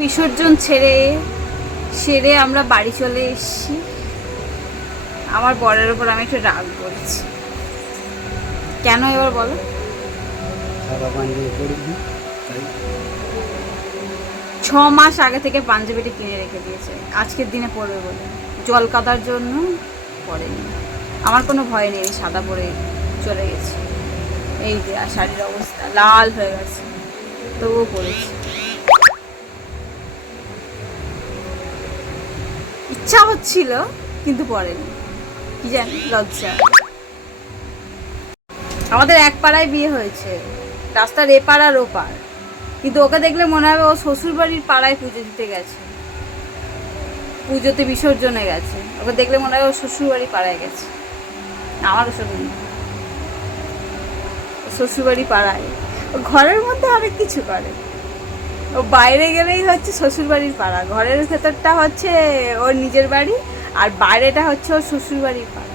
বিসর্জন সেরে আমরা বাড়ি চলে এসেছি। আমার বরের ওপর আমি একটু রাগ করেছি। কেন এবার বলো? 6 মাস আগে থেকে পাঞ্জাবিটা কিনে রেখে দিয়েছে, আজকের দিনে পরবে বলে। জল কাদার জন্য পরেনি। আমার কোনো ভয় নেই, সাদা পরে চলে গেছি। এই যে শাড়ির অবস্থা লাল হয়ে গেছে, তবুও পরেছি। ইচ্ছা হচ্ছিল কিন্তু পরেনি, কি জানি, লজ্জা। আমাদের এক পাড়ায় বিয়ে হয়েছে, রাস্তার এপার আর ওপার, কিন্তু ওকে দেখলে মনে হবে ও শ্বশুর বাড়ির পাড়ায় পুজো দিতে গেছে, পুজোতে বিসর্জনে গেছে। ওকে দেখলে মনে হয় ও শ্বশুর বাড়ির পাড়ায় গেছে। আমার ওসব নেই, শ্বশুর বাড়ি পাড়ায়। ও ঘরের মধ্যে অনেক কিছু করে, ও বাইরে গেলেই হচ্ছে শ্বশুর বাড়ির পাড়া, ঘরের ভেতরটা হচ্ছে ওর নিজের বাড়ি, আর বাইরেটা হচ্ছে ওর শ্বশুর বাড়ির পাড়া।